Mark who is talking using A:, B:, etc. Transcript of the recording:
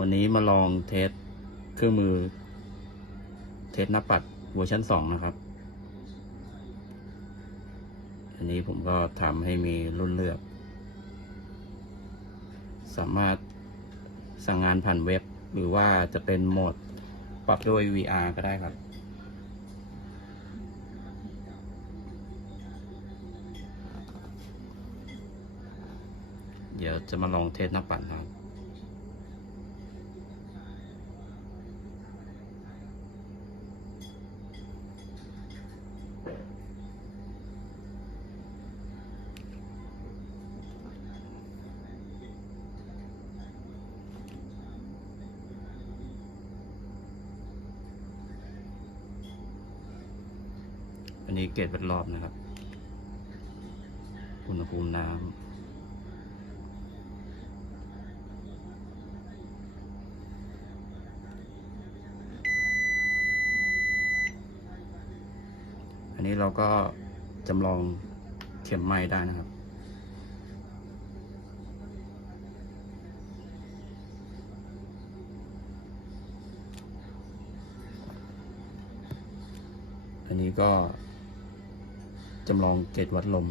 A: วันนี้มาลองเทสเครื่องมือ เทสหน้าปัดเวอร์ชันสองนะครับ อันนี้ผมก็ทำให้มีรุ่นเลือก สามารถสั่งงานผ่านเว็บ หรือว่าจะเป็นโหมดปรับด้วย VR ก็ได้ครับเดี๋ยวจะมาลองเทสหน้าปัดนะครับ อันนี้เกรดเป็นรอบนะครับ อุณหภูมิน้ำอันนี้เราก็จำลองเข็มไม้ได้นะครับ อันนี้ก็ จำลองเกตวัดลม